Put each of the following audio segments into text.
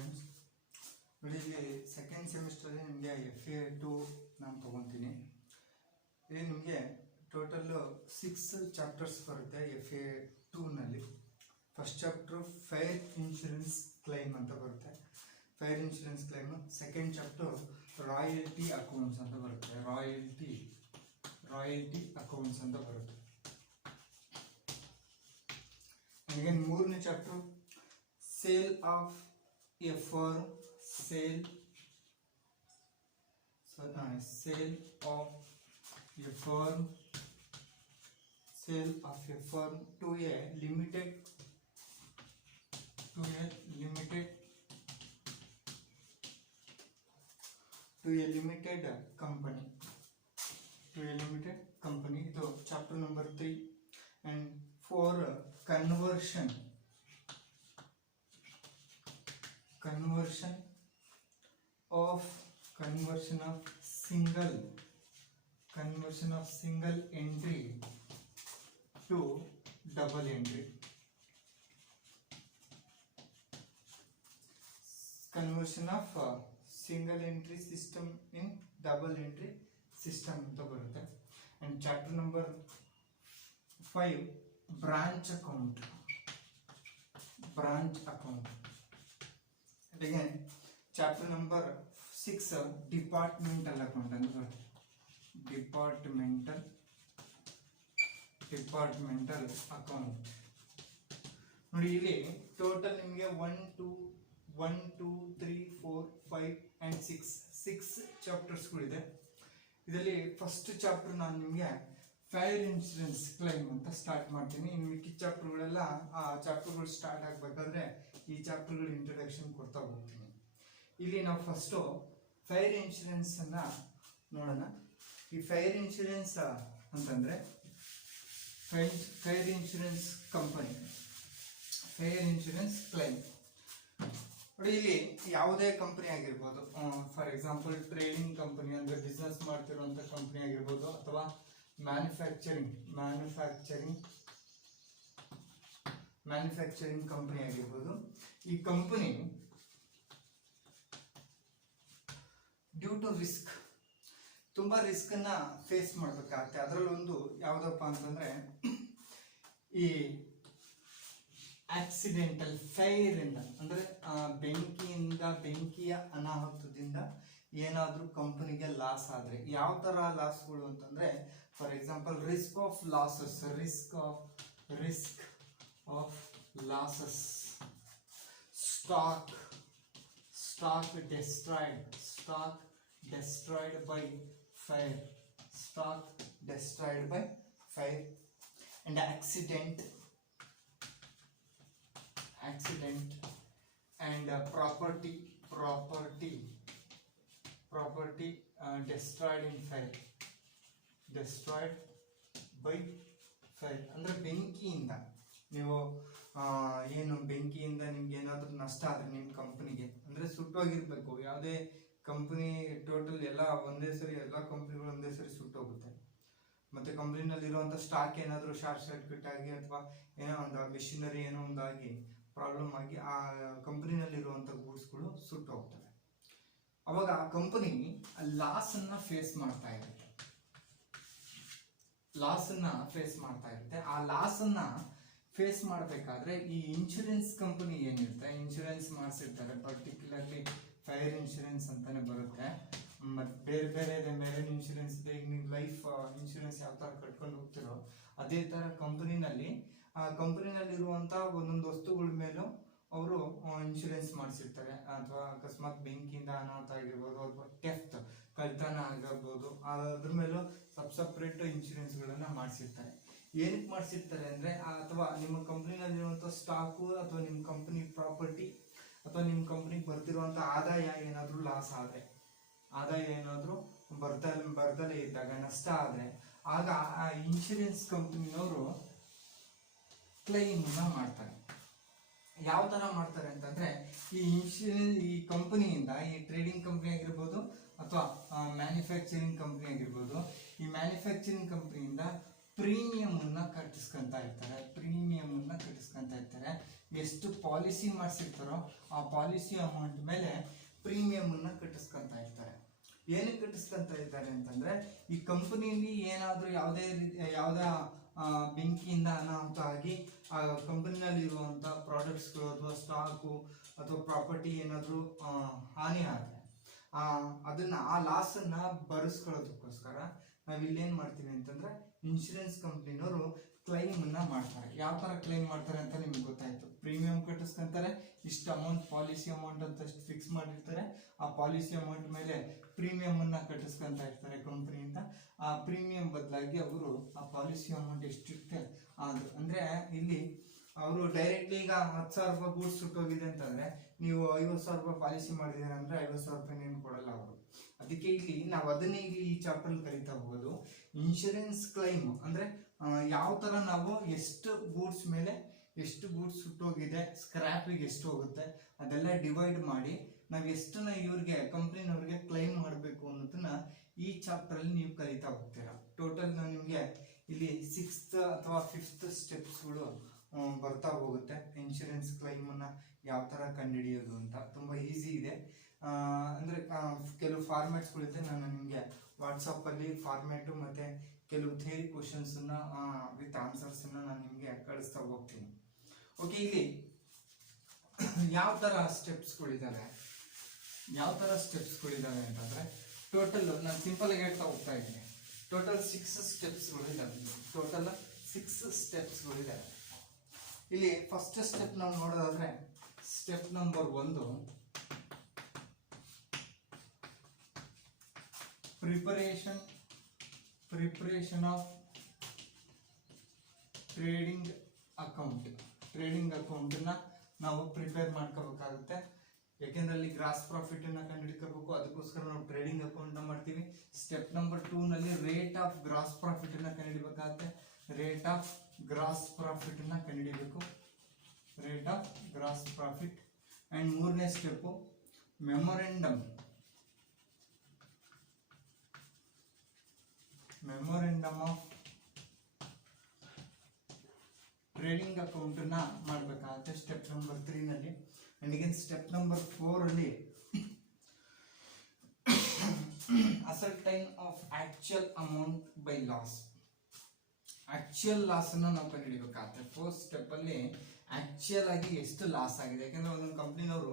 Students ನೋಡಿ, ಇಲ್ಲಿ second ಸೆಮಿಸ್ಟರಲ್ಲಿ ನಿಮಗೆ FA2 ನಾನು ತೊಗೊತೀನಿ. ಇಲ್ಲಿ ನಿಮಗೆ ಟೋಟಲ್ಲು 6 ಚಾಪ್ಟರ್ಸ್ ಬರುತ್ತೆ FA2ನಲ್ಲಿ. First chapter fire insurance claim ಅಂತ ಬರುತ್ತೆ, fire insurance claim. Second chapter royalty accounts ಅಂತ ಬರುತ್ತೆ, ರಾಯಲ್ಟಿ ಅಕೌಂಟ್ಸ್ ಅಂತ ಬರುತ್ತೆ. ಹಾಗೆ ಮೂರನೇ chapter sale of a firm, sale of a firm to a limited company. ಇದು chapter number 3. and 4 conversion of single entry to double entry. Conversion of single entry system in double entry system ಅಂತ ಬರುತ್ತೆ. and chapter number 5 branch account. And again chapter number 6 departmental account ಅಂತ ಬರುತ್ತೆ, departmental account. ನೋಡಿ, ಇಲ್ಲಿ total ನಿಮಗೆ 1 2 3 4 5 and 6 ಚಾಪ್ಟರ್ಸ್ಗಳಿದೆ. ಇದರಲ್ಲಿ first chapter ನಾನು ನಿಮಗೆ ಫೈರ್ ಇನ್ಶೂರೆನ್ಸ್ ಕ್ಲೈಮ್ ಅಂತ ಸ್ಟಾರ್ಟ್ ಮಾಡ್ತೀನಿ. ಇನ್ನು ಮಿಕ್ಕಿದ ಚಾಪ್ಟರ್ಗಳೆಲ್ಲ ಆ ಚಾಪ್ಟರ್ಗಳು ಸ್ಟಾರ್ಟ್ ಆಗಬೇಕಾದ್ರೆ ಈ ಚಾಪ್ಟರ್ಗಳ ಇಂಟ್ರೊಡಕ್ಷನ್ ಕೊಡ್ತಾ ಹೋಗ್ತೀನಿ. ಇಲ್ಲಿ ನಾವು ಫಸ್ಟು ಫೈರ್ ಇನ್ಶೂರೆನ್ಸ್ ಅನ್ನ ನೋಡೋಣ. ಈ ಫೈರ್ ಇನ್ಶೂರೆನ್ಸ್ ಅಂತಂದ್ರೆ fire insurance company, fire insurance claim. ನೋಡಿ, ಇಲ್ಲಿ ಯಾವುದೇ ಕಂಪನಿ ಆಗಿರ್ಬೋದು, ಫಾರ್ ಎಕ್ಸಾಂಪಲ್ ಟ್ರೇಡಿಂಗ್ ಕಂಪನಿ ಅಂದ್ರೆ ಬಿಸ್ನೆಸ್ ಮಾಡ್ತಿರುವಂತ ಕಂಪನಿ ಆಗಿರ್ಬೋದು, ಅಥವಾ ಮ್ಯಾನುಫ್ಯಾಕ್ಚರಿಂಗ್ ಕಂಪನಿ ಆಗಿರ್ಬೋದು. ಈ ಕಂಪನಿ ಡ್ಯೂ ಟು ರಿಸ್ಕ್, ತುಂಬಾ ರಿಸ್ಕ್ ಅನ್ನ ಫೇಸ್ ಮಾಡ್ಬೇಕಾಗತ್ತೆ. ಅದರಲ್ಲಿ ಒಂದು ಯಾವುದಪ್ಪ ಅಂತಂದ್ರೆ ಈ ಆಕ್ಸಿಡೆಂಟಲ್ ಫೈರ್ ಇಂದ, ಅಂದ್ರೆ ಬೆಂಕಿಯ ಅನಾಹುತದಿಂದ ಏನಾದ್ರೂ ಕಂಪನಿಗೆ ಲಾಸ್ ಆದ್ರೆ, ಯಾವ ತರ ಲಾಸ್ಗಳು ಅಂತಂದ್ರೆ, for example risk of losses, stock destroyed by fire, and accident and property destroyed by fire. ಅಂದ್ರೆ ಬೆಂಕಿಯಿಂದ ನೀವು ಏನು ಬೆಂಕಿಯಿಂದ ನಿಮ್ಗೆ ಏನಾದ್ರೂ ನಷ್ಟ ಆದ್ರೆ ನಿಮ್ಮ ಕಂಪನಿಗೆ, ಅಂದ್ರೆ ಸುಟ್ಟೋಗಿರ್ಬೇಕು. ಯಾವುದೇ ಕಂಪನಿ ಟೋಟಲ್ ಎಲ್ಲ ಒಂದೇ ಸರಿ, ಎಲ್ಲ ಕಂಪನಿಗಳು ಒಂದೇ ಸರಿ ಸುಟ್ಟೋಗುತ್ತೆ. ಮತ್ತೆ ಕಂಪನಿನಲ್ಲಿ ಇರುವಂತ ಸ್ಟಾಕ್ ಏನಾದರೂ ಶಾರ್ಟ್ ಸರ್ಕ್ಯೂಟ್ ಆಗಿ ಅಥವಾ ಏನೋ ಒಂದು ಮೆಷಿನರಿ ಏನೋ ಒಂದಾಗಿ ಪ್ರಾಬ್ಲಮ್ ಆಗಿ ಆ ಕಂಪನಿನಲ್ಲಿ ಇರುವಂತ ಗೂಡ್ಸ್ಗಳು ಸುಟ್ಟೋಗ್ತವೆ. ಅವಾಗ ಆ ಕಂಪನಿ ಲಾಸ್ ಅನ್ನ ಫೇಸ್ ಮಾಡ್ತಾ ಇರುತ್ತೆ. ಆ ಲಾಸ್ ಅನ್ನ ಫೇಸ್ ಮಾಡಬೇಕಾದ್ರೆ ಈ ಇನ್ಶೂರೆನ್ಸ್ ಕಂಪನಿ ಏನಿರುತ್ತೆ, ಇನ್ಶೂರೆನ್ಸ್ ಮಾಡಿಸಿರ್ತಾರೆ, ಪರ್ಟಿಕ್ಯುಲರ್ಲಿ ಫೈರ್ ಇನ್ಶೂರೆನ್ಸ್ ಅಂತಾನೆ ಬರುತ್ತೆ. ಮತ್ತೆ ಬೇರೆ ಬೇರೆ ಇದೆ, ಮೆರೈನ್ ಇನ್ಶೂರೆನ್ಸ್ ಇದೆ. ಈಗ ನೀವು ಲೈಫ್ ಇನ್ಶೂರೆನ್ಸ್ ಯಾವ ತರ ಕಟ್ಕೊಂಡು ಹೋಗ್ತಿರೋ ಅದೇ ತರ ಕಂಪನಿನಲ್ಲಿ ಇರುವಂತ ಒಂದೊಂದು ವಸ್ತುಗಳ ಮೇಲೂ ಅವರು ಇನ್ಶೂರೆನ್ಸ್ ಮಾಡಿಸಿರ್ತಾರೆ. ಅಥವಾ ಅಕಸ್ಮಾತ್ ಬೆಂಕಿಯಿಂದ ಅನಾಹುತ ಆಗಿರ್ಬೋದು, ಅಥವಾ ಥೆಫ್ಟ್ ಕಳ್ತನ ಆಗಿರ್ಬೋದು, ಅದ್ರ ಮೇಲೂ ಸಪ್ರೇಟ್ ಇನ್ಶೂರೆನ್ಸ್ ಗಳನ್ನ ಮಾಡಿಸಿರ್ತಾರೆ. ಏನಕ್ಕೆ ಮಾಡಿಸಿರ್ತಾರೆ ಅಂದ್ರೆ, ಅಥವಾ ನಿಮ್ಮ ಕಂಪನಿನಲ್ಲಿರುವಂತ ಸ್ಟಾಕು, ಅಥವಾ ನಿಮ್ಮ ಕಂಪನಿ ಪ್ರಾಪರ್ಟಿ, ಅಥವಾ ನಿಮ್ಮ ಕಂಪನಿಗೆ ಬರ್ತಿರುವಂತ ಆದಾಯ ಏನಾದ್ರೂ ಲಾಸ್ ಆದ್ರೆ, ಆದಾಯ ಏನಾದ್ರೂ ಬರ್ದಲೇ ಇದ್ದಾಗ ನಷ್ಟ ಆದ್ರೆ, ಆಗ ಆ ಇನ್ಶೂರೆನ್ಸ್ ಕಂಪನಿಯವರು ಕ್ಲೈಮ್ ಮಾಡ್ತಾರೆ. ಯಾವ ತರ ಮಾಡ್ತಾರೆ ಅಂತಂದ್ರೆ, ಈ ಕಂಪನಿಯಿಂದ, ಈ ಟ್ರೇಡಿಂಗ್ ಕಂಪನಿ ಆಗಿರ್ಬೋದು ಅಥವಾ ಮ್ಯಾನುಫ್ಯಾಕ್ಚರಿಂಗ್ ಕಂಪನಿ ಆಗಿರ್ಬೋದು, ಈ ಮ್ಯಾನುಫ್ಯಾಕ್ಚರಿಂಗ್ ಕಂಪನಿಯಿಂದ ಪ್ರೀಮಿಯಂ ಅನ್ನ ಕಟ್ಟಿಸ್ಕೊಂತ ಇರ್ತಾರೆ. ಎಷ್ಟು ಪಾಲಿಸಿ ಮಾಡಿಸಿರ್ತಾರೋ ಆ ಪಾಲಿಸಿ ಅಮೌಂಟ್ ಮೇಲೆ ಪ್ರೀಮಿಯಂ ಅನ್ನ ಕಟ್ಟಿಸ್ಕೊಂತ ಇರ್ತಾರೆ. ಏನಕ್ಕೆ ಕಟ್ಟಿಸ್ಕೊಂತ ಇದ್ದಾರೆ ಅಂತಂದ್ರೆ, ಈ ಕಂಪನಿಯಲ್ಲಿ ಏನಾದ್ರೂ ಯಾವುದೇ ಬೆಂಕಿಯಿಂದ ಅನಾಹುತ ಆಗಿ ಆ ಕಂಪನಿನಲ್ಲಿ ಇರುವಂತ ಪ್ರಾಡಕ್ಟ್ಸ್ಗಳು ಅಥವಾ ಸ್ಟಾಕು ಅಥವಾ ಪ್ರಾಪರ್ಟಿ ಏನಾದ್ರೂ ಹಾನಿ ಆದ್ರೆ ಅದನ್ನ ಆ ಲಾಸ್ ಅನ್ನ ಭರಿಸ್ಕೊಳ್ಳೋದಕ್ಕೋಸ್ಕರ ನಾವಿಲ್ಲೇನ್ ಮಾಡ್ತೀವಿ ಅಂತಂದ್ರೆ, ಇನ್ಶೂರೆನ್ಸ್ ಕಂಪ್ನಿನವರು ಕ್ಲೈಮ್ ಅನ್ನ ಮಾಡ್ತಾರೆ. ಯಾವ ತರ ಕ್ಲೈಮ್ ಮಾಡ್ತಾರೆ ಅಂತ ನಿಮ್ಗೆ ಗೊತ್ತಾಯ್ತು. ಪ್ರೀಮಿಯಂ ಕಟ್ಟಿಸ್ಕೊಂತಾರೆ, ಇಷ್ಟು ಅಮೌಂಟ್ ಪಾಲಿಸಿ ಅಮೌಂಟ್ ಅಂತ ಫಿಕ್ಸ್ ಮಾಡಿರ್ತಾರೆ. ಆ ಪಾಲಿಸಿ ಅಮೌಂಟ್ ಮೇಲೆ ಪ್ರೀಮಿಯಂ ಅನ್ನ ಕಟ್ಟಿಸ್ಕೊಂತ ಇರ್ತಾರೆ ಕಂಪನಿಯಿಂದ. ಆ ಪ್ರೀಮಿಯಂ ಬದಲಾಗಿ ಅವರು ಆ ಪಾಲಿಸಿ ಅಮೌಂಟ್ ಎಷ್ಟಿರುತ್ತೆ ಅಂದ್ರೆ, ಇಲ್ಲಿ ಅವರು ಡೈರೆಕ್ಟ್ಲಿ ಈಗ 10,000 ರೂಪಾಯಿ ಗೂಡ್ಸ್ ಸುಟ್ಟೋಗಿದೆ ಅಂತಂದ್ರೆ, ನೀವು 50,000 ರೂಪಾಯಿ ಪಾಲಿಸಿ ಮಾಡಿದೀರ ಅಂದ್ರೆ 50,000 ರೂಪಾಯಿ ಏನು ಕೊಡಲ್ಲ ಅವರು. ಅದಕ್ಕೆ ಇಲ್ಲಿ ನಾವು ಅದನ್ನೇ ಇಲ್ಲಿ ಈ ಚಾಪ್ಟರ್ ಕರಿತಾ ಹೋಗೋದು ಇನ್ಶೂರೆನ್ಸ್ ಕ್ಲೈಮ್ ಅಂದ್ರೆ, ಯಾವ ತರ ನಾವು ಎಷ್ಟು ಗೂಡ್ಸ್ ಮೇಲೆ ಎಷ್ಟು ಗೂಡ್ಸ್ ಸುಟ್ಟೋಗಿದೆ, ಸ್ಕ್ರಾಪಿಗೆ ಎಷ್ಟು ಹೋಗುತ್ತೆ ಅದೆಲ್ಲ ಡಿವೈಡ್ ಮಾಡಿ ನಾವು ಎಷ್ಟನ್ನ ಇವ್ರಿಗೆ ಕಂಪ್ನಿನವ್ರಿಗೆ ಕ್ಲೈಮ್ ಮಾಡಬೇಕು ಅನ್ನೋದನ್ನ ಈ ಚಾಪ್ಟರ್ ಅಲ್ಲಿ ನೀವು ಕಲಿತಾ ಹೋಗ್ತೀರಾ. ಟೋಟಲ್ ನಿಮ್ಗೆ ಇಲ್ಲಿ 6th ಅಥವಾ 5th ಸ್ಟೆಪ್ಸ್ಗಳು ಬರ್ತಾ ಹೋಗುತ್ತೆ. ಇನ್ಶೂರೆನ್ಸ್ ಕ್ಲೈಮ್ ಅನ್ನ ಯಾವ ತರ ಕಂಡುಹಿಡಿಯೋದು ಅಂತ ತುಂಬಾ ಈಸಿ ಇದೆ. ಅಂದ್ರೆ ಕೆಲವು ಫಾರ್ಮ್ಯಾಟ್ಸ್ಗಳಿದೆ, ನಾನು ನಿಮ್ಗೆ ವಾಟ್ಸಪ್ ಅಲ್ಲಿ ಫಾರ್ಮ್ಯಾಟು ಮತ್ತೆ ಕೆಲವು ಥಿಯರಿ ಕ್ವಶನ್ಸ್ ವಿತ್ ಆನ್ಸರ್ಸ್ ನಾನು ನಿಮ್ಗೆ ಕಳಿಸ್ತಾ ಹೋಗ್ತೀನಿ. ಓಕೆ, ಇಲ್ಲಿ ಯಾವ ತರ ಸ್ಟೆಪ್ಸ್ಗಳಿದಾವೆ ಅಂತಂದ್ರೆ, ಟೋಟಲ್ ನಾನು ಸಿಂಪಲ್ ಆಗಿ ಹೇಳ್ತಾ ಹೋಗ್ತಾ ಇದ್ದೀನಿ. ಟೋಟಲ್ 6 ಸ್ಟೆಪ್ಸ್ಗಳಿದಾವೆ. ಇಲ್ಲಿ ಫಸ್ಟ್ ಸ್ಟೆಪ್ ನಾವು ನೋಡೋದಾದ್ರೆ, step number 1 preparation of trading account ನಾವು ಪ್ರಿಪೇರ್ ಮಾಡ್ಕೋಬೇಕಾಗುತ್ತೆ. ಯಾಕೆಂದ್ರೆ ಅಲ್ಲಿ ಗ್ರಾಸ್ ಪ್ರಾಫಿಟ್ ಅನ್ನ ಕಂಡುಹಿಡ್ಕೋಬೇಕು, ಅದಕ್ಕೋಸ್ಕರ ನಾವು ಟ್ರೇಡಿಂಗ್ ಅಕೌಂಟ್ ನ ಮಾಡ್ತೀವಿ. ಸ್ಟೆಪ್ ನಂಬರ್ 2 ನಲ್ಲಿ ರೇಟ್ ಆಫ್ ಗ್ರಾಸ್ ಪ್ರಾಫಿಟ್ ಅನ್ನ ಕಂಡುಹಿಡಬೇಕಾಗುತ್ತೆ. Rate of gross profit and ಮೂರನೇ step memorandum of trading account ಅನ್ನ ಮಾಡಬೇಕಾಗುತ್ತೆ ಸ್ಟೆಪ್ ನಂಬರ್ 3 ನಲ್ಲಿ. ಅಂಡ್ ಅಗೇನ್ ಸ್ಟೆಪ್ ನಂಬರ್ 4 ಅಲ್ಲಿ ascertain of actual amount by loss. Actual loss ಅನ್ನ ನಾವು ಕಂಡುಹಿಡಬೇಕಾಗುತ್ತೆ. ಫಸ್ಟ್ ಸ್ಟೆಪ್ ಅಲ್ಲಿ ಆಕ್ಚುಯಲ್ ಆಗಿ ಎಷ್ಟು ಲಾಸ್ ಆಗಿದೆ, ಯಾಕಂದ್ರೆ ಒಂದೊಂದು ಕಂಪ್ನಿನವರು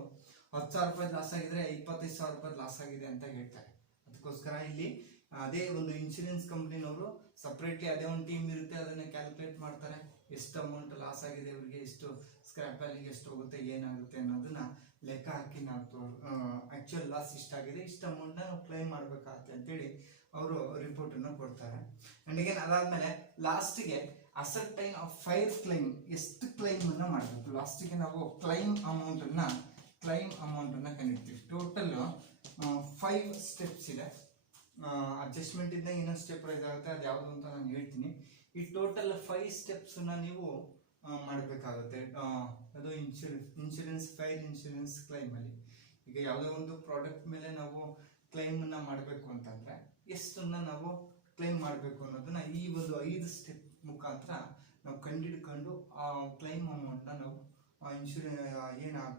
10,000 ರೂಪಾಯಿ ಲಾಸ್ ಆಗಿದ್ರೆ 25,000 ರೂಪಾಯಿ ಲಾಸ್ ಆಗಿದೆ ಅಂತ ಹೇಳ್ತಾರೆ. ಅದಕ್ಕೋಸ್ಕರ ಇಲ್ಲಿ ಅದೇ ಒಂದು ಇನ್ಶೂರೆನ್ಸ್ ಕಂಪ್ನಿನವರು ಸಪ್ರೇಟ್ಲಿ ಅದೇ ಒಂದು ಟೀಮ್ ಇರುತ್ತೆ, ಅದನ್ನ ಕ್ಯಾಲ್ಕುಲೇಟ್ ಮಾಡ್ತಾರೆ. ಎಷ್ಟು ಅಮೌಂಟ್ ಲಾಸ್ ಆಗಿದೆ ಇವರಿಗೆ, ಎಷ್ಟು ಸ್ಕ್ರಾಪ್ ವ್ಯಾಲಿಗೆ ಎಷ್ಟು ಹೋಗುತ್ತೆ, ಏನಾಗುತ್ತೆ ಅನ್ನೋದನ್ನ ಲೆಕ್ಕ ಹಾಕಿ ನಾವು ಆಕ್ಚುಯಲ್ ಲಾಸ್ ಇಷ್ಟಾಗಿದೆ, ಇಷ್ಟು ಅಮೌಂಟ್ ನಾವು ಕ್ಲೈಮ್ ಮಾಡ್ಬೇಕಾಗತ್ತೆ ಅಂತೇಳಿ ಅವರು ರಿಪೋರ್ಟ್ ಅನ್ನು ಕೊಡ್ತಾರೆ. ಅಂಡ್ ಅಗೇನ್ ಅದಾದ್ಮೇಲೆ ಲಾಸ್ಟ್ಗೆ ಅಸರ್ಟೈನ್ ಆಫ್ ಫೈರ್ ಕ್ಲೈಮ್, ಎಷ್ಟು ಕ್ಲೈಮ್ ಅನ್ನ ಮಾಡಬೇಕು. ಲಾಸ್ಟ್ಗೆ ನಾವು ಕ್ಲೈಮ್ ಅಮೌಂಟ್ ಅನ್ನ ಕಂಡಿಡ್ತೀವಿ. ಟೋಟಲ್ 5 ಸ್ಟೆಪ್ಸ್ ಇದೆ. ಅಡ್ಜಸ್ಟ್ಮೆಂಟ್ ಇಂದ ಇನ್ನೊಂದು ಸ್ಟೆಪ್ ರೈಸ್ ಆಗುತ್ತೆ, ಅದು ಯಾವುದು ಅಂತ ನಾನು ಹೇಳ್ತೀನಿ. ಈ ಟೋಟಲ್ 5 ಸ್ಟೆಪ್ಸ್ ನೀವು ಮಾಡಬೇಕಾಗುತ್ತೆ. ಅದು ಇನ್ಶೂರೆನ್ಸ್ ಕ್ಲೈಮ್ ಅಲ್ಲಿ. ಈಗ ಯಾವುದೋ ಒಂದು ಪ್ರಾಡಕ್ಟ್ ಮೇಲೆ ನಾವು ಕ್ಲೈಮ್ ಅನ್ನ ಮಾಡಬೇಕು ಅಂತಂದ್ರೆ ಎಷ್ಟನ್ನ ನಾವು ಕ್ಲೈಮ್ ಮಾಡಬೇಕು ಅನ್ನೋದನ್ನ ಈ ಒಂದು 5 ಸ್ಟೆಪ್ ಮುಖಾಂತರ ನಾವು ಕಂಡುಹಿಡ್ಕೊಂಡು ಆ ಕ್ಲೈಮ್ ಅಮೌಂಟ್ ನಾವು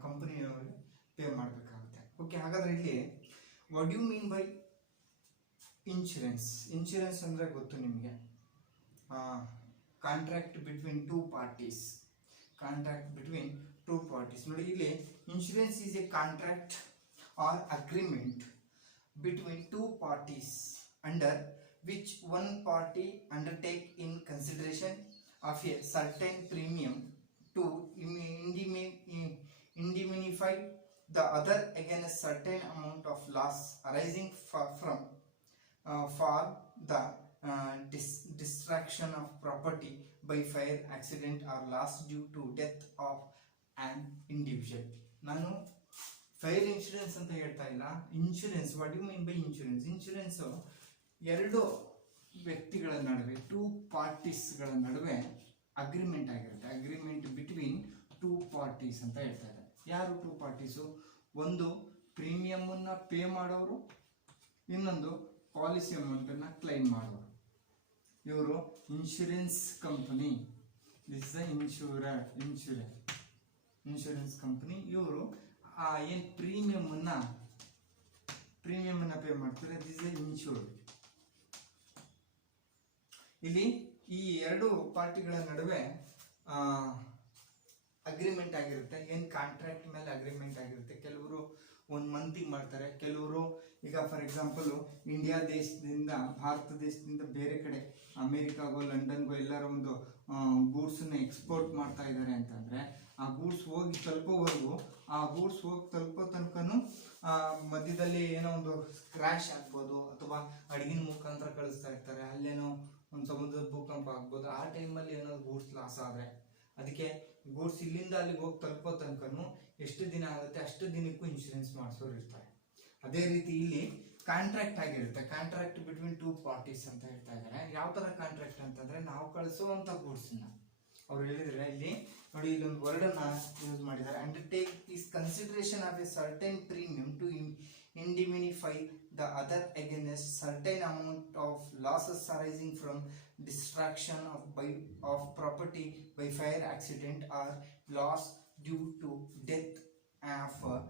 ಕಂಪನಿಯವರಿಗೆ ಪೇ ಮಾಡಬೇಕಾಗುತ್ತೆ. ಓಕೆ, ಹಾಗಾದ್ರೆ ಇಲ್ಲಿ what you mean by insurance ಅಂದ್ರೆ ಗೊತ್ತು ನಿಮಗೆ, ಕಾಂಟ್ರಾಕ್ಟ್ ಬಿಟ್ವೀನ್ ಟೂ ಪಾರ್ಟೀಸ್. ನೋಡಿ, ಇಲ್ಲಿ insurance is a contract or agreement between two parties under which one party undertake in consideration of a certain premium to indemnify the other against a certain amount of loss arising for the destruction of property by fire, accident or loss due to death of an individual. ನಾನು fire insurance ಅಂತ ಹೇಳ್ತಾ ಇಲ್ಲ, insurance. What you mean by insurance ಎರಡು ವ್ಯಕ್ತಿಗಳ ನಡುವೆ, two ಪಾರ್ಟೀಸ್ಗಳ ನಡುವೆ agreement ಆಗಿರುತ್ತೆ. Agreement between two parties ಅಂತ ಹೇಳ್ತಾ ಇದ್ದಾರೆ. ಯಾರು ಟೂ ಪಾರ್ಟೀಸು? ಒಂದು ಪ್ರೀಮಿಯಂ ಅನ್ನ ಪೇ ಮಾಡೋರು, ಇನ್ನೊಂದು ಪಾಲಿಸಿ ಅಮೌಂಟ್ ಅನ್ನ ಕ್ಲೈಮ್ ಮಾಡೋರು. ಇವರು insurance company, this the insurance company. ಇವರು ಏನು ಪ್ರೀಮಿಯಮನ್ನು ಪೇ ಮಾಡ್ತಾರೆ, ದಿಸ್ ದ ಇನ್ಶೂರ್ಡ್. ಇಲ್ಲಿ ಈ ಎರಡು ಪಾರ್ಟಿಗಳ ನಡುವೆ ಅಗ್ರಿಮೆಂಟ್ ಆಗಿರುತ್ತೆ. ಏನು ಕಾಂಟ್ರಾಕ್ಟ್ ಮೇಲೆ ಅಗ್ರಿಮೆಂಟ್ ಆಗಿರುತ್ತೆ. ಕೆಲವರು 1 ಮಂತಿಗೆ ಮಾಡ್ತಾರೆ, ಕೆಲವರು ಈಗ ಫಾರ್ ಎಕ್ಸಾಂಪಲ್ ಇಂಡಿಯಾ ದೇಶದಿಂದ, ಭಾರತ ದೇಶದಿಂದ ಬೇರೆ ಕಡೆ ಅಮೇರಿಕಾಗೋ ಲಂಡನ್ಗೋ ಎಲ್ಲರ ಒಂದು ಗೂಡ್ಸನ್ನ ಎಕ್ಸ್ಪೋರ್ಟ್ ಮಾಡ್ತಾ ಇದ್ದಾರೆ ಅಂತಂದ್ರೆ, ಆ ಗೂಡ್ಸ್ ಹೋಗಿ ತಲುಪೋವರೆಗೂ, ಆ ಗೂಡ್ಸ್ ಹೋಗಿ ತಲುಪೋ ತನಕನೂ ಮಧ್ಯದಲ್ಲಿ ಏನೋ ಒಂದು ಕ್ರ್ಯಾಶ್ ಆಗ್ಬೋದು, ಅಥವಾ ಅಡಿಗಿನ ಮುಖಾಂತರ ಕಳಿಸ್ತಾ ಇರ್ತಾರೆ, ಅಲ್ಲೇನೋ ಒಂದು ಸಮುದ್ರದ ಭೂಕಂಪ ಆಗ್ಬೋದು. ಆ ಟೈಮಲ್ಲಿ ಏನಾದ್ರು ಗೂಡ್ಸ್ ಲಾಸ್ ಆದರೆ, ಅದಕ್ಕೆ ಗೂಡ್ಸ್ ಇಲ್ಲಿಂದ ಅಲ್ಲಿಗೆ ಹೋಗಿ ತಲುಪೋ ತನಕನೂ ಎಷ್ಟು ದಿನ ಆಗುತ್ತೆ ಅಷ್ಟು ದಿನಕ್ಕೂ ಇನ್ಶೂರೆನ್ಸ್ ಮಾಡಿಸೋರು ಇರ್ತಾರೆ. ಅದೇ ರೀತಿ ಇಲ್ಲಿ ಕಾಂಟ್ರಾಕ್ಟ್ ಆಗಿರುತ್ತೆ, ಕಾಂಟ್ರಾಕ್ಟ್ ಬಿಟ್ವೀನ್ 2 ಪಾರ್ಟೀಸ್ ಅಂತ ಹೇಳ್ತಾ ಇದ್ದಾರೆ. ಯಾವ ತರ ಕಾಂಟ್ರಾಕ್ಟ್ ಅಂತಂದ್ರೆ, ನಾವು ಕಳಿಸುವಂತ ಗೂಡ್ಸ್ನ ಅವ್ರು ಹೇಳಿದ್ರೆ, ಇಲ್ಲಿ ನೋಡಿ ಇಲ್ಲೊಂದು ವರ್ಡ್ ಅನ್ನ ಯೂಸ್ ಮಾಡಿದ್ದಾರೆ, undertake is consideration of a certain premium to indemnify the other against certain amount of losses arising from destruction of property by fire, accident or loss due to death of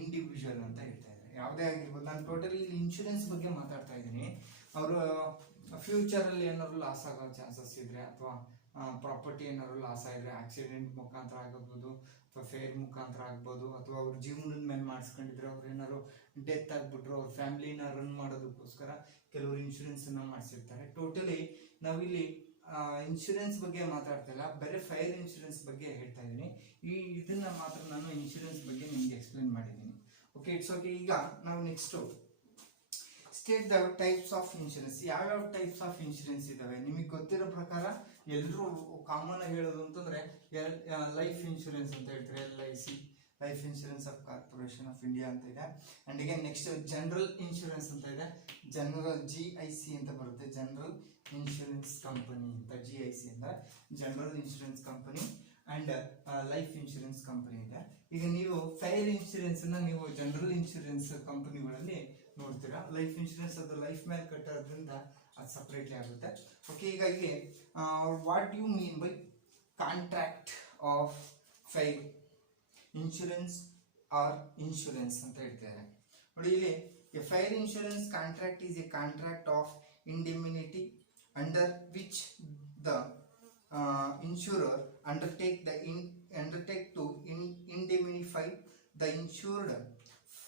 individual ಅಂತ ಹೇಳ್ತಾ ಇದ್ದಾರೆ. ಯಾವುದೇ ಆಗಿರ್ಬೋದು, ನಾನು totally insurance ಬಗ್ಗೆ ಮಾತಾಡ್ತಾ ಇದ್ದೀನಿ. ಅವರು ಫ್ಯೂಚರಲ್ಲಿ ಏನಾದ್ರು ಲಾಸ್ ಆಗೋ ಚಾನ್ಸಸ್ ಇದ್ರೆ, ಅಥವಾ ಪ್ರಾಪರ್ಟಿ ಏನಾದ್ರು ಲಾಸ್ ಆಗಿದ್ರೆ, ಆಕ್ಸಿಡೆಂಟ್ ಮುಖಾಂತರ ಆಗಬಹುದು, ಅಥವಾ ಫೇರ್ ಮುಖಾಂತರ ಆಗ್ಬೋದು, ಅಥವಾ ಅವ್ರ ಜೀವನದ ಮೇಲೆ ಮಾಡಿಸ್ಕೊಂಡಿದ್ರೆ, ಅವ್ರು ಏನಾದ್ರು ಡೆತ್ ಆಗ್ಬಿಟ್ರು, ಅವ್ರ ಫ್ಯಾಮಿಲಿನ ರನ್ ಮಾಡೋದಕ್ಕೋಸ್ಕರ ಕೆಲವರು ಇನ್ಶೂರೆನ್ಸ್ ಅನ್ನ ಮಾಡಿಸಿರ್ತಾರೆ. ಟೋಟಲಿ ನಾವಿಲ್ಲಿ ಇನ್ಶೂರೆನ್ಸ್ ಬಗ್ಗೆ ಮಾತಾಡ್ತಿಲ್ಲ, ಬೇರೆ ಫೈರ್ ಇನ್ಶೂರೆನ್ಸ್ ಬಗ್ಗೆ ಹೇಳ್ತಾ ಇದ್ದೀನಿ. ಇದನ್ನ ಮಾತ್ರ ನಾನು ಇನ್ಶೂರೆನ್ಸ್ ಬಗ್ಗೆ ನಿಮ್ಗೆ ಎಕ್ಸ್ಪ್ಲೇನ್ ಮಾಡಿದ್ದೀನಿ. Okay, it's okay. ಈಗ ನಾವು next state the types of insurance. ಯಾವ್ಯಾವ ಟೈಪ್ಸ್ ಆಫ್ ಇನ್ಶೂರೆನ್ಸ್ ಇದಾವೆ ನಿಮಗೆ ಗೊತ್ತಿರೋ ಪ್ರಕಾರ? ಎಲ್ಲರೂ ಕಾಮನ್ ಆಗಿ ಹೇಳೋದು ಅಂತಂದ್ರೆ ಲೈಫ್ ಇನ್ಶೂರೆನ್ಸ್ ಅಂತ ಹೇಳ್ತಾರೆ, LIC, life insurance of corporation of India ಅಂತ ಇದೆ. ಅಂಡ್ ಈಗ ನೆಕ್ಸ್ಟ್ ಜನರಲ್ ಇನ್ಶೂರೆನ್ಸ್ ಅಂತ ಇದೆ, ಜನರಲ್ GIC ಅಂತ ಬರುತ್ತೆ, ಜನರಲ್ ಇನ್ಶೂರೆನ್ಸ್ ಕಂಪನಿ ಅಂತ. GIC ಅಂದ್ರೆ general insurance company. And life insurance company ಇದೆ. ಈಗ ನೀವು ಫೈರ್ ಇನ್ಶೂರೆನ್ಸ್ ಅನ್ನ ನೀವು ಜನರಲ್ ಇನ್ಶೂರೆನ್ಸ್ ಕಂಪನಿಗಳಲ್ಲಿ ನೋಡ್ತೀರಾ. ಲೈಫ್ ಇನ್ಶೂರೆನ್ಸ್ ಅದು ಲೈಫ್ ಮೇಲೆ ಕಟ್ಟೋದ್ರಿಂದ ಅದು ಸಪ್ರೇಟ್ಲಿ ಆಗುತ್ತೆ. ಓಕೆ, ಈಗ ಇಲ್ಲಿ what you mean by contract of fire insurance or insurance ಅಂತ ಹೇಳ್ತಾರೆ. ನೋಡಿ ಇಲ್ಲಿ fire insurance contract is a contract of indemnity under which the insurer undertake to indemnify the insured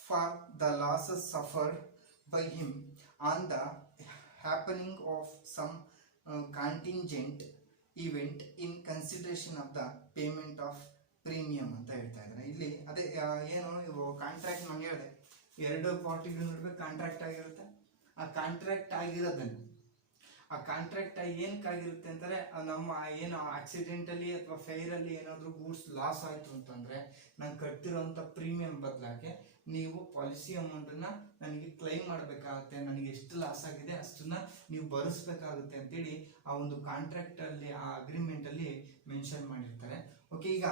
for the losses suffered by him on the happening of some contingent event in consideration of the payment of premium ಅಂತ ಹೇಳ್ತಾ ಇದ್ದಾರೆ. ಇಲ್ಲಿ ಅದೇ ಏನು ಇವು contract ನಾನು ಹೇಳಿದೆ, 2 ಪಾರ್ಟಿಗಳ ನಡುವೆ ಕಾಂಟ್ರಾಕ್ಟ್ ಆಗಿರುತ್ತೆ. ಆ ಕಾಂಟ್ರಾಕ್ಟ್ ಆಗಿರೋದನ್ನು, ಆ ಕಾಂಟ್ರಾಕ್ಟ್ ಏನಕ್ಕಾಗಿರುತ್ತೆ ಅಂತಂದ್ರೆ, ನಮ್ಮ ಏನು ಆಕ್ಸಿಡೆಂಟಲ್ಲಿ ಅಥವಾ ಫೈರಲ್ಲಿ ಏನಾದರೂ ಗೂಡ್ಸ್ ಲಾಸ್ ಆಯಿತು ಅಂತಂದ್ರೆ, ನಾನು ಕಟ್ತಿರೋಂಥ ಪ್ರೀಮಿಯಂ ಬದಲಾಗಿ ನೀವು ಪಾಲಿಸಿ ಅಮೌಂಟನ್ನು ನನಗೆ ಕ್ಲೈಮ್ ಮಾಡಬೇಕಾಗುತ್ತೆ, ನನಗೆ ಎಷ್ಟು ಲಾಸ್ ಆಗಿದೆ ಅಷ್ಟನ್ನ ನೀವು ಭರಿಸ್ಬೇಕಾಗುತ್ತೆ ಅಂತೇಳಿ ಆ ಒಂದು ಕಾಂಟ್ರಾಕ್ಟಲ್ಲಿ, ಆ ಅಗ್ರಿಮೆಂಟಲ್ಲಿ ಮೆನ್ಷನ್ ಮಾಡಿರ್ತಾರೆ. ಓಕೆ, ಈಗ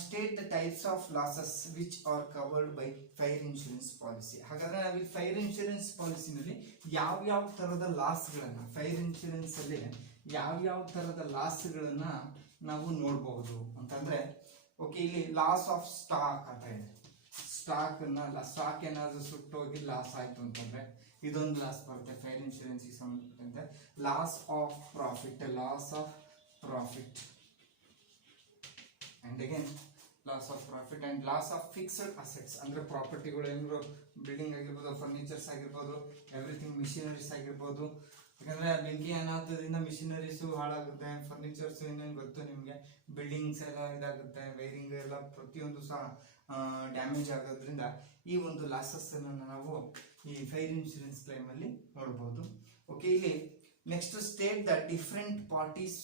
state the types of losses which are covered by fire insurance policy. ಹಾಗಾದ್ರೆ ನಾವಿಲ್ಲಿ ಫೈರ್ ಇನ್ಶೂರೆನ್ಸ್ ಪಾಲಿಸಿನಲ್ಲಿ ಯಾವ್ಯಾವ ಥರದ ಲಾಸ್ಗಳನ್ನು, ಫೈರ್ ಇನ್ಶೂರೆನ್ಸ್ ಅಲ್ಲಿ ಯಾವ್ಯಾವ ಥರದ ಲಾಸ್ಗಳನ್ನ ನಾವು ನೋಡಬಹುದು ಅಂತಂದ್ರೆ, ಓಕೆ, ಇಲ್ಲಿ ಲಾಸ್ ಆಫ್ ಸ್ಟಾಕ್ ಅಂತ ಇದೆ. ಸ್ಟಾಕ್ ಏನಾದರೂ ಸುಟ್ಟೋಗಿ ಲಾಸ್ ಆಯ್ತು ಅಂತಂದ್ರೆ ಇದೊಂದು ಲಾಸ್ ಬರುತ್ತೆ ಫೈರ್ ಇನ್ಶೂರೆನ್ಸ್ಗೆ ಸಂಬಂಧಪಟ್ಟಂತೆ. Loss of profit and again loss of profit and loss of fixed assets ಅಂದ್ರೆ ಪ್ರಾಪರ್ಟಿಗಳು, ಏನಾದ್ರು ಬಿಲ್ಡಿಂಗ್ ಆಗಿರ್ಬೋದು, ಫರ್ನಿಚರ್ಸ್ ಆಗಿರ್ಬೋದು, ಎವ್ರಿಥಿಂಗ್, ಮಿಷಿನರೀಸ್ ಆಗಿರ್ಬೋದು. ಯಾಕಂದ್ರೆ ಬೆಂಕಿ ಅನಾಹುತದಿಂದ ಮಿಷಿನರೀಸು ಹಾಳಾಗುತ್ತೆ, ಫರ್ನಿಚರ್ಸ್ ಏನೇನು ಗೊತ್ತು ನಿಮಗೆ, ಬಿಲ್ಡಿಂಗ್ಸ್ ಎಲ್ಲ ಇದಾಗುತ್ತೆ, ವೈರಿಂಗ್ ಎಲ್ಲ ಪ್ರತಿಯೊಂದು ಸಹ ಡ್ಯಾಮೇಜ್ ಆಗೋದ್ರಿಂದ ಈ ಒಂದು ಲಾಸಸ್ ಅನ್ನು ನಾವು ಈ ಫೈರ್ ಇನ್ಶೂರೆನ್ಸ್ ಕ್ಲೈಮ್ ಅಲ್ಲಿ ನೋಡಬಹುದು. ಓಕೆ, ಇಲ್ಲಿ next state the different parties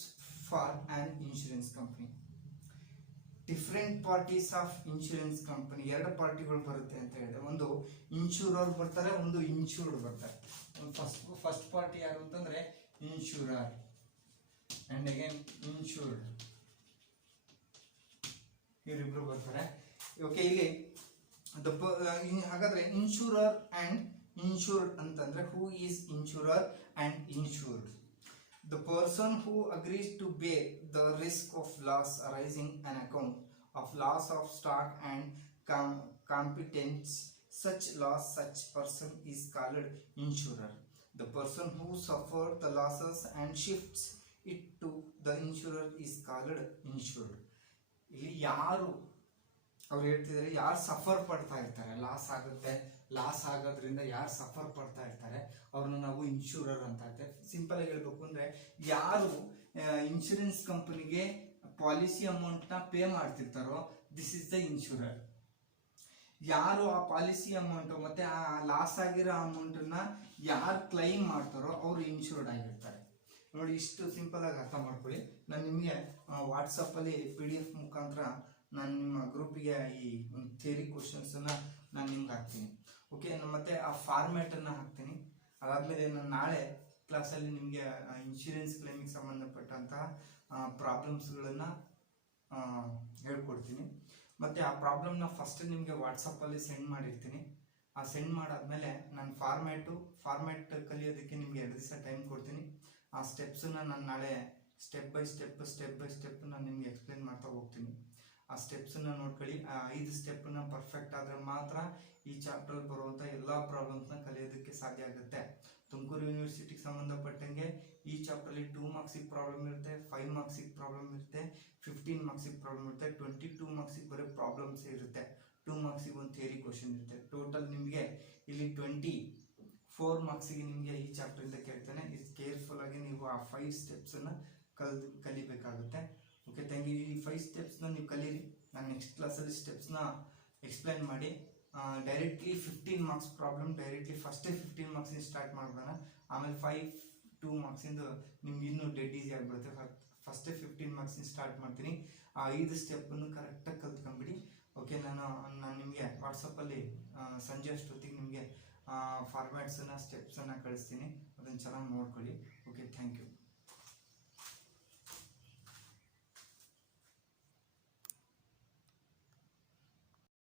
for on insurance company. Different parties of insurance company, 2 ಪಾರ್ಟಿಗಳು ಬರುತ್ತೆ ಅಂತ ಹೇಳಿದ್ರೆ, ಒಂದು ಇನ್ಶೂರರ್ ಬರ್ತಾರೆ, ಒಂದು ಇನ್ಶೂರ್ಡ್ ಬರ್ತಾರೆ. ಫಸ್ಟ್ ಪಾರ್ಟಿ ಯಾರು ಅಂತಂದ್ರೆ ಇನ್ಶೂರರ್ ಅಂಡ್ ಅಗೇನ್ ಇನ್ಶೂರ್ಡ್, ಇವರಿಬ್ರು ಬರ್ತಾರೆ. ಓಕೆ, ಇಲ್ಲಿ ಹಾಗಾದ್ರೆ ಇನ್ಶೂರರ್ ಅಂಡ್ ಇನ್ಶೂರ್ಡ್ ಅಂತಂದ್ರೆ who is insurer and insured. The person who agrees to bear the risk of loss arising on account of loss of stock and competence, such loss, such person is called insurer. The person who suffered the losses and shifts it to the insurer is called insurer. ಇಲ್ಲಿ ಯಾರು ಅವ್ರು ಹೇಳ್ತಿದ್ದಾರೆ, ಯಾರು suffer ಪಡ್ತಾ ಇರ್ತಾರೆ, loss ಆಗೋದ್ರಿಂದ ಯಾರು suffer ಪಡ್ತಾ ಇರ್ತಾರೆ ಅವ್ರನ್ನ ನಾವು ಇನ್ಶೂರರ್ ಅಂತ ಹೇಳ್ತೇವೆ. ಸಿಂಪಲ್ ಆಗಿ ಹೇಳ್ಬೇಕು ಅಂದ್ರೆ, ಯಾರು ಇನ್ಶೂರೆನ್ಸ್ ಕಂಪನಿಗೆ ಪಾಲಿಸಿ ಅಮೌಂಟ್ ನ ಪೇ ಮಾಡ್ತಿರ್ತಾರೋ ದಿಸ್ ಇಸ್ ದ ಇನ್ಶೂರರ್. ಯಾರು ಆ ಪಾಲಿಸಿ ಅಮೌಂಟ್ ಮತ್ತೆ ಆ ಲಾಸ್ ಆಗಿರೋ ಅಮೌಂಟ್ ನ ಯಾರು ಕ್ಲೈಮ್ ಮಾಡ್ತಾರೋ ಅವರು ಇನ್ಶೂರ್ಡ್ ಆಗಿರ್ತಾರೆ. ನೋಡಿ, ಇಷ್ಟು ಸಿಂಪಲ್ ಆಗಿ ಅರ್ಥ ಮಾಡ್ಕೊಳ್ಳಿ. ನಾನು ನಿಮಗೆ ವಾಟ್ಸಪ್ ಅಲ್ಲಿ PDF ಮುಖಾಂತರ ನಾನು ನಿಮ್ಮ ಗ್ರೂಪಿಗೆ ಈ ಒಂದು ಥಿಯರಿ ಕ್ವಶನ್ಸ್ ನಾನು ನಿಮ್ಗೆ ಹಾಕ್ತೀನಿ. ಓಕೆ, ಮತ್ತೆ ಆ ಫಾರ್ಮ್ಯಾಟ್ ಅನ್ನ ಹಾಕ್ತೀನಿ. ಅದಾದ್ಮೇಲೆ ನಾನು ನಾಳೆ ಕ್ಲಾಸಲ್ಲಿ ನಿಮಗೆ ಇನ್ಶೂರೆನ್ಸ್ ಕ್ಲೈಮಿಗೆ ಸಂಬಂಧಪಟ್ಟಂತಹ ಪ್ರಾಬ್ಲಮ್ಸ್ಗಳನ್ನ ಹೇಳ್ಕೊಡ್ತೀನಿ. ಮತ್ತೆ ಆ ಪ್ರಾಬ್ಲಮ್ನ ಫಸ್ಟ್ ನಿಮಗೆ ವಾಟ್ಸಪ್ಪಲ್ಲಿ ಸೆಂಡ್ ಮಾಡಿರ್ತೀನಿ. ಆ ಸೆಂಡ್ ಮಾಡಾದ್ಮೇಲೆ ನಾನು ಫಾರ್ಮ್ಯಾಟ್ ಕಲಿಯೋದಕ್ಕೆ ನಿಮ್ಗೆ 2 ದಿವಸ ಟೈಮ್ ಕೊಡ್ತೀನಿ. ಆ ಸ್ಟೆಪ್ಸನ್ನ ನಾನು ನಾಳೆ ಸ್ಟೆಪ್ ಬೈ ಸ್ಟೆಪ್ ನಾನು ನಿಮ್ಗೆ ಎಕ್ಸ್ಪ್ಲೇನ್ ಮಾಡ್ತಾ ಹೋಗ್ತೀನಿ. ಆ ಸ್ಟೆಪ್ಸನ್ನ ನೋಡ್ಕೊಳ್ಳಿ. ಆ 5 ಸ್ಟೆಪ್ನ ಪರ್ಫೆಕ್ಟ್ ಆದ್ರೆ ಮಾತ್ರ ಈ ಚಾಪ್ಟರ್ ಬರುವಂಥ ಎಲ್ಲ ಪ್ರಾಬ್ಲಮ್ಸ್ನ ಕಲಿಯೋದಕ್ಕೆ ಸಾಧ್ಯ ಆಗುತ್ತೆ. ತುಮಕೂರು ಯೂನಿವರ್ಸಿಟಿಗೆ ಸಂಬಂಧಪಟ್ಟಂಗೆ ಈ ಚಾಪ್ಟರ್ಲಿ 2 ಮಾರ್ಕ್ಸಿಗೆ ಪ್ರಾಬ್ಲಮ್ ಇರುತ್ತೆ, 5 ಮಾರ್ಕ್ಸಿಗೆ ಪ್ರಾಬ್ಲಮ್ ಇರುತ್ತೆ, 15 ಮಾರ್ಕ್ಸಿಗೆ ಪ್ರಾಬ್ಲಮ್ ಇರುತ್ತೆ, 22 ಮಾರ್ಕ್ಸಿಗೆ ಬರೋ ಪ್ರಾಬ್ಲಮ್ಸ್ ಇರುತ್ತೆ, 2 ಮಾರ್ಕ್ಸಿಗೆ ಒಂದು ಥಿಯರಿ ಕ್ವಶನ್ ಇರುತ್ತೆ. ಟೋಟಲ್ ನಿಮಗೆ ಇಲ್ಲಿ 24 ಮಾರ್ಕ್ಸಿಗೆ ನಿಮಗೆ ಈ ಚಾಪ್ಟರಿಂದ ಕೇಳ್ತಾನೆ. ಇದು ಕೇರ್ಫುಲ್ ಆಗಿ ನೀವು ಆ 5 ಸ್ಟೆಪ್ಸನ್ನು ಕಲಿಬೇಕಾಗುತ್ತೆ. Okay, thank you. ಈ 5 ಸ್ಟೆಪ್ಸ್ನ ನೀವು ಕಲೀರಿ. ನಾನು ನೆಕ್ಸ್ಟ್ ಕ್ಲಾಸಲ್ಲಿ ಸ್ಟೆಪ್ಸ್ನ ಎಕ್ಸ್ಪ್ಲೈನ್ ಮಾಡಿ ಡೈರೆಕ್ಟ್ಲಿ 15 ಮಾರ್ಕ್ಸ್ ಪ್ರಾಬ್ಲಮ್ ಡೈರೆಕ್ಟ್ಲಿ ಫಸ್ಟೇ 15 ಮಾರ್ಕ್ಸಿಂದ ಸ್ಟಾರ್ಟ್ ಮಾಡ್ಬೋಣ. ಆಮೇಲೆ 2 ಮಾರ್ಕ್ಸಿಂದ ನಿಮ್ಗೆ ಇನ್ನೂ ಡೆಡ್ ಈಸಿ ಆಗಿಬಿಡುತ್ತೆ. ಫಸ್ಟೇ 15 ಮಾರ್ಕ್ಸಿಂದ ಸ್ಟಾರ್ಟ್ ಮಾಡ್ತೀನಿ. ಆ 5 ಸ್ಟೆಪ್ಪನ್ನು ಕರೆಕ್ಟಾಗಿ ಕಲ್ತ್ಕೊಂಬಿಡಿ. ಓಕೆ, ನಾನು ನಿಮಗೆ ವಾಟ್ಸಪ್ಪಲ್ಲಿ ಸಂಜೆ ಅಷ್ಟೊತ್ತಿಗೆ ನಿಮಗೆ ಫಾರ್ಮ್ಯಾಟ್ಸನ್ನು ಸ್ಟೆಪ್ಸನ್ನು ಕಳಿಸ್ತೀನಿ. ಅದನ್ನು ಚೆನ್ನಾಗಿ ನೋಡ್ಕೊಳ್ಳಿ. Okay, thank you.